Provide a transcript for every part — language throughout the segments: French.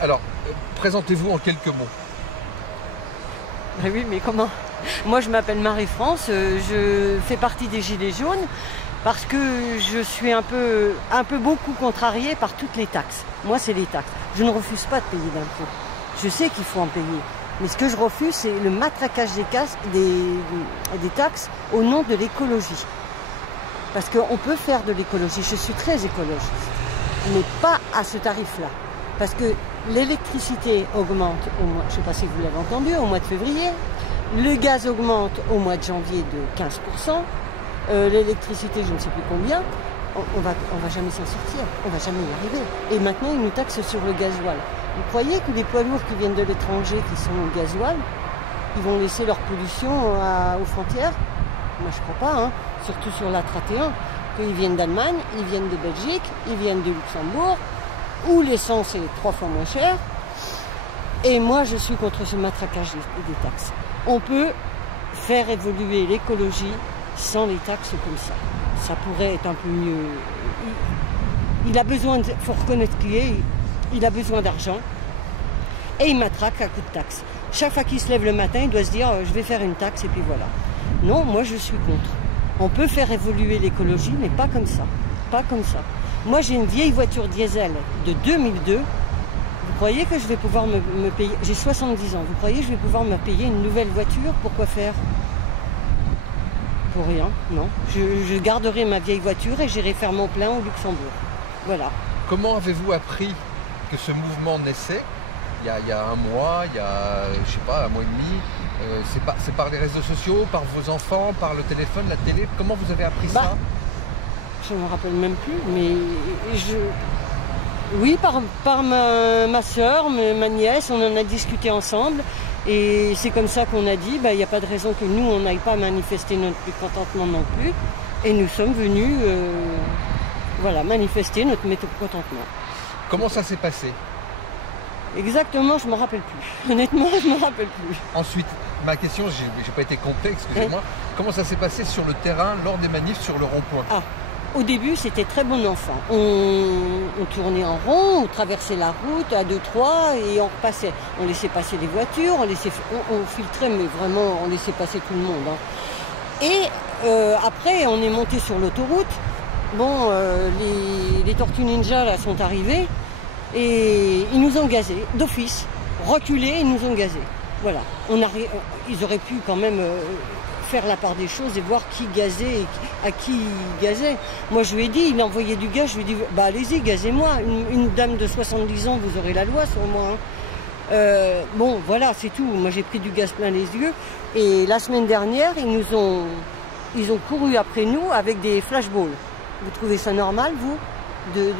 Alors, présentez-vous en quelques mots. Ben oui, mais comment? Moi, je m'appelle Marie-France, je fais partie des Gilets jaunes parce que je suis un peu beaucoup contrariée par toutes les taxes. Moi, c'est les taxes. Je ne refuse pas de payer d'impôts. Je sais qu'il faut en payer. Mais ce que je refuse, c'est le matraquage des taxes au nom de l'écologie. Parce qu'on peut faire de l'écologie. Je suis très écologiste, mais pas à ce tarif-là. Parce que l'électricité augmente au mois, je ne sais pas si vous l'avez entendu, au mois de février. Le gaz augmente au mois de janvier de 15%. L'électricité, je ne sais plus combien. On va jamais s'en sortir. On va jamais y arriver. Et maintenant, ils nous taxent sur le gasoil. Vous croyez que les poids lourds qui viennent de l'étranger, qui sont au gasoil, ils vont laisser leur pollution aux frontières? Moi, je ne crois pas, hein. Surtout sur l'A31. Ils viennent d'Allemagne, ils viennent de Belgique, ils viennent du Luxembourg, où l'essence est 3 fois moins chère. Et moi, je suis contre ce matraquage des taxes. On peut faire évoluer l'écologie sans les taxes comme ça. Ça pourrait être un peu mieux. Il a besoin, il faut reconnaître qui est, il a besoin d'argent. Et il matraque à coup de taxes. Chaque fois qu'il se lève le matin, il doit se dire je vais faire une taxe et puis voilà. Non, moi je suis contre. On peut faire évoluer l'écologie, mais pas comme ça. Pas comme ça. Moi j'ai une vieille voiture diesel de 2002. Vous croyez que je vais pouvoir me payer... J'ai 70 ans. Vous croyez que je vais pouvoir me payer une nouvelle voiture? Pourquoi faire? Pour rien, non. Je garderai ma vieille voiture et j'irai faire mon plein au Luxembourg. Voilà. Comment avez-vous appris que ce mouvement naissait il y a un mois, il y a, je sais pas, un mois et demi? C'est par les réseaux sociaux, par vos enfants, par le téléphone, la télé? Comment vous avez appris ça? Je ne me rappelle même plus, mais oui, par ma soeur, ma nièce, on en a discuté ensemble. Et c'est comme ça qu'on a dit, il n'y a pas de raison que nous, on n'aille pas manifester notre mécontentement non plus. Et nous sommes venus voilà, manifester notre mécontentement. Comment ça s'est passé? Exactement, je ne me rappelle plus. Honnêtement, je ne me rappelle plus. Ensuite, ma question, j'ai pas été complet, excusez-moi. Comment ça s'est passé sur le terrain, lors des manifs, sur le rond-point? Au début, c'était très bon enfant. On tournait en rond, on traversait la route à 2-3 et on repassait. On laissait passer les voitures, on filtrait, mais vraiment, on laissait passer tout le monde. Hein. Et après, on est monté sur l'autoroute. Bon, les Tortues Ninja là, sont arrivés et ils nous ont gazés, d'office. Reculés, ils nous ont gazés. Voilà. Ils auraient pu quand même... faire la part des choses et voir qui gazait et à qui il gazait. Moi je lui ai dit, il envoyait du gaz, je lui ai dit allez-y, gazez-moi, une dame de 70 ans, vous aurez la loi sur moi. Hein. Bon voilà, c'est tout. Moi j'ai pris du gaz plein les yeux et la semaine dernière ils ont couru après nous avec des flashballs. Vous trouvez ça normal, vous, de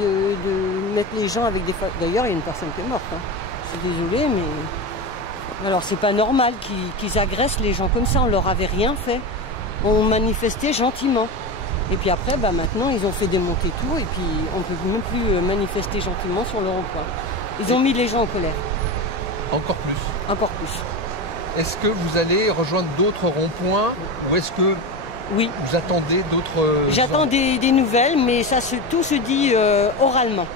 mettre les gens avec des flashballs? D'ailleurs il y a une personne qui est morte, hein. Je suis désolée, mais alors c'est pas normal qu'ils agressent les gens comme ça, on leur avait rien fait. On manifestait gentiment. Et puis après, maintenant ils ont fait démonter tout et puis on ne peut même plus manifester gentiment sur le rond-point. Ils ont mis les gens en colère. Encore plus? Encore plus. Est-ce que vous allez rejoindre d'autres ronds-points ou est-ce que oui, vous attendez d'autres... J'attends des nouvelles, mais tout se dit oralement.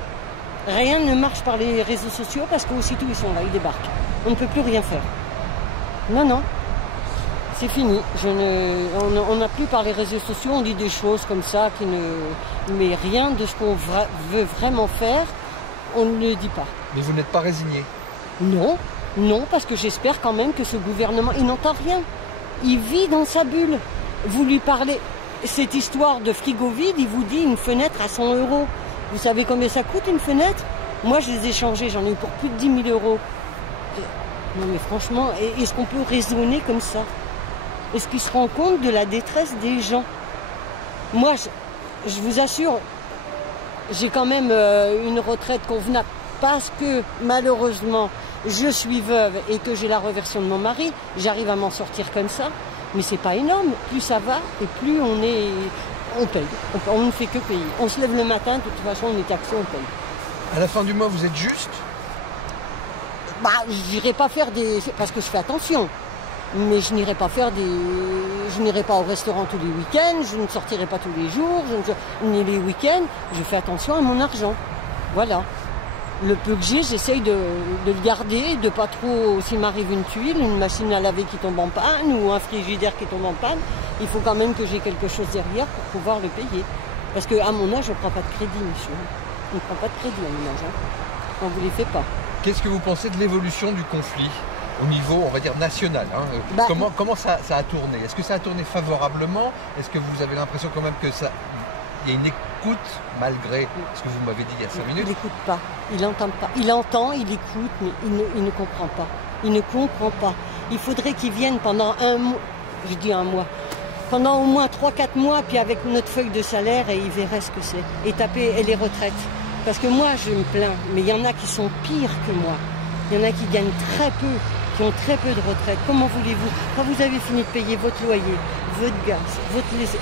Rien ne marche par les réseaux sociaux parce qu'aussitôt ils sont là, ils débarquent. On ne peut plus rien faire. Non, non. C'est fini. On n'a plus par les réseaux sociaux, on dit des choses comme ça qui ne... Mais rien de ce qu'on veut vraiment faire, on ne le dit pas. Mais vous n'êtes pas résigné? Non, non, parce que j'espère quand même que ce gouvernement, il n'entend rien. Il vit dans sa bulle. Vous lui parlez, cette histoire de frigo vide, il vous dit une fenêtre à 100 €. Vous savez combien ça coûte une fenêtre? Moi, je les ai changées, j'en ai eu pour plus de 10 000 €. Non mais franchement, est-ce qu'on peut raisonner comme ça? Est-ce qu'il se rend compte de la détresse des gens? Moi, je vous assure, j'ai quand même une retraite convenable parce que malheureusement, je suis veuve et que j'ai la reversion de mon mari. J'arrive à m'en sortir comme ça, mais c'est pas énorme. Plus ça va et plus on paye. On ne fait que payer. On se lève le matin, de toute façon on est taxé, on paye. À la fin du mois, vous êtes juste? Je n'irai pas faire des... Parce que je fais attention. Mais je n'irai pas faire des... Je n'irai pas au restaurant tous les week-ends, je ne sortirai pas tous les jours, ni les week-ends. Je fais attention à mon argent. Voilà. Le peu que j'ai, j'essaye de le garder, de pas trop, s'il m'arrive une tuile, une machine à laver qui tombe en panne ou un frigidaire qui tombe en panne, il faut quand même que j'ai quelque chose derrière pour pouvoir le payer. Parce qu'à mon âge, je ne prends pas de crédit, monsieur. On ne prend pas de crédit à mon âge. On ne vous les fait pas. Qu'est-ce que vous pensez de l'évolution du conflit au niveau, on va dire, national, hein? Comment ça a tourné? Est-ce que ça a tourné favorablement? Est-ce que vous avez l'impression quand même que il y a une écoute malgré ce que vous m'avez dit il y a 5 minutes? Il n'écoute pas, il n'entend pas. Il entend, il écoute, mais il ne comprend pas. Il ne comprend pas. Il faudrait qu'il vienne pendant un mois, je dis un mois, pendant au moins 3-4 mois, puis avec notre feuille de salaire, et il verrait ce que c'est. Et taper les retraites. Parce que moi, je me plains, mais il y en a qui sont pires que moi. Il y en a qui gagnent très peu, qui ont très peu de retraite. Comment voulez-vous? Quand vous avez fini de payer votre loyer, votre gaz,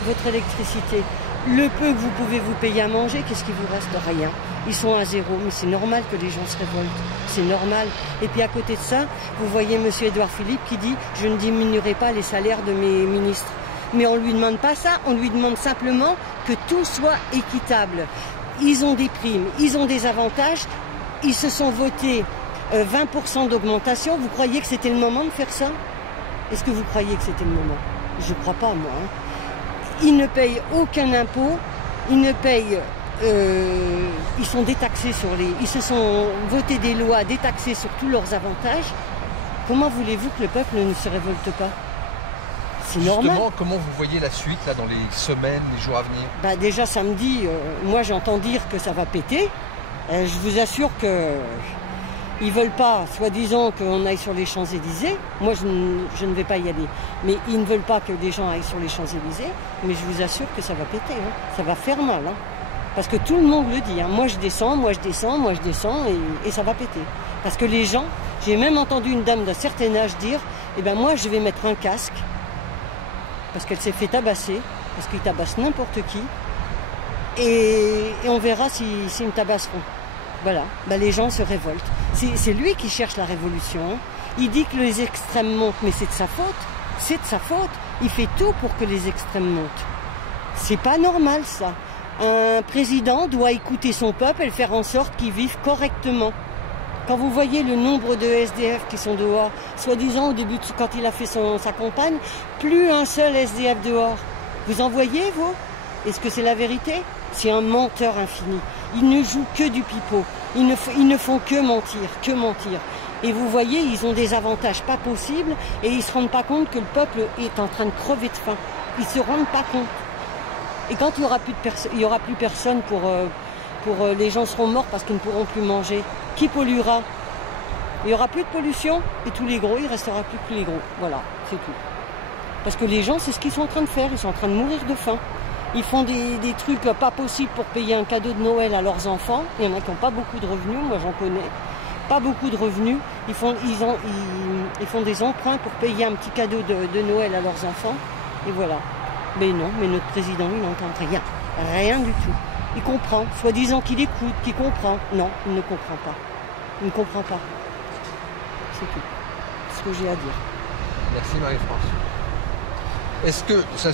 votre électricité, le peu que vous pouvez vous payer à manger, qu'est-ce qu'il vous reste? Rien. Ils sont à zéro, mais c'est normal que les gens se révoltent. C'est normal. Et puis à côté de ça, vous voyez M. Édouard Philippe qui dit « Je ne diminuerai pas les salaires de mes ministres ». Mais on ne lui demande pas ça, on lui demande simplement que tout soit équitable. Ils ont des primes, ils ont des avantages, ils se sont votés 20% d'augmentation. Vous croyez que c'était le moment de faire ça? Est-ce que vous croyez que c'était le moment? Je ne crois pas, moi. Ils ne payent aucun impôt, ils ne payent... ils sont détaxés sur les... Ils se sont votés des lois détaxées sur tous leurs avantages. Comment voulez-vous que le peuple ne se révolte pas? C'est normal. Justement, comment vous voyez la suite là, dans les semaines, les jours à venir? Bah, déjà samedi, moi j'entends dire que ça va péter. Je vous assure que... Ils ne veulent pas, soi-disant, qu'on aille sur les Champs-Élysées. Moi, je ne vais pas y aller. Mais ils ne veulent pas que des gens aillent sur les Champs-Élysées. Mais je vous assure que ça va péter. Hein. Ça va faire mal. Hein. Parce que tout le monde le dit. Hein. Moi, je descends, moi, je descends, moi, je descends. Et ça va péter. Parce que les gens... J'ai même entendu une dame d'un certain âge dire « Eh ben moi, je vais mettre un casque. » Parce qu'elle s'est fait tabasser. Parce qu'ils tabassent n'importe qui. Et on verra s'ils me tabasseront. Voilà, ben, les gens se révoltent. C'est lui qui cherche la révolution. Hein. Il dit que les extrêmes montent, mais c'est de sa faute. C'est de sa faute. Il fait tout pour que les extrêmes montent. C'est pas normal, ça. Un président doit écouter son peuple et faire en sorte qu'il vive correctement. Quand vous voyez le nombre de SDF qui sont dehors, soi-disant au début, quand il a fait sa campagne, plus un seul SDF dehors. Vous en voyez, vous? Est-ce que c'est la vérité? C'est un menteur infini. Ils ne jouent que du pipeau. Ils ne font que mentir, que mentir. Et vous voyez, ils ont des avantages pas possibles et ils ne se rendent pas compte que le peuple est en train de crever de faim. Ils ne se rendent pas compte. Et quand il n'y aura plus personne pour les gens seront morts parce qu'ils ne pourront plus manger, qui polluera? Il n'y aura plus de pollution et tous les gros, il ne restera plus que les gros. Voilà, c'est tout. Parce que les gens, c'est ce qu'ils sont en train de faire. Ils sont en train de mourir de faim. Ils font des trucs pas possibles pour payer un cadeau de Noël à leurs enfants. Il y en a qui n'ont pas beaucoup de revenus, moi j'en connais. Pas beaucoup de revenus. Ils font des emprunts pour payer un petit cadeau de Noël à leurs enfants. Et voilà. Mais non, mais notre président, il n'entend rien. Rien du tout. Il comprend. Soi-disant qu'il écoute, qu'il comprend. Non, il ne comprend pas. Il ne comprend pas. C'est tout. C'est ce que j'ai à dire. Merci Marie-France. Est-ce que ça